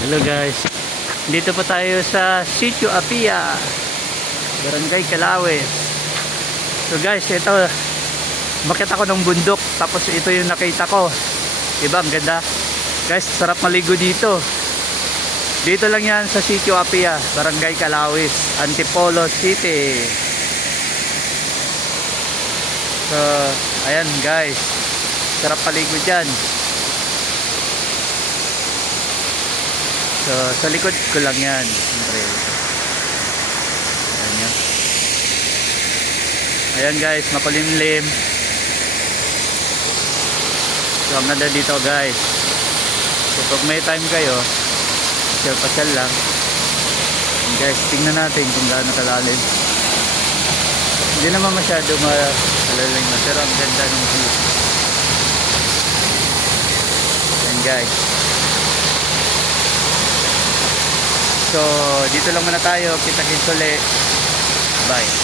Hello guys, dito pa tayo sa Sitio Apia, Barangay Calawes. So guys, ito, makita ko ng bundok, tapos ito yung nakita ko. Diba, ang ganda. Guys, sarap maligo dito. Dito lang yan sa Sitio Apia, Barangay Calawes, Antipolo City. So, ayan guys, sarap maligo dyan. So, sa likod ko lang yan. Siyempre. Ayan yan. Ayan guys, makulimlim. So, ang ganda dito guys. So, pag may time kayo, pasyal lang. And guys, tingnan natin kung gaano kalalim. Hindi naman masyado malalim na, pero ang ganda ng view. Ayan guys. So, dito lang muna tayo. Kita-kits ulit. Bye.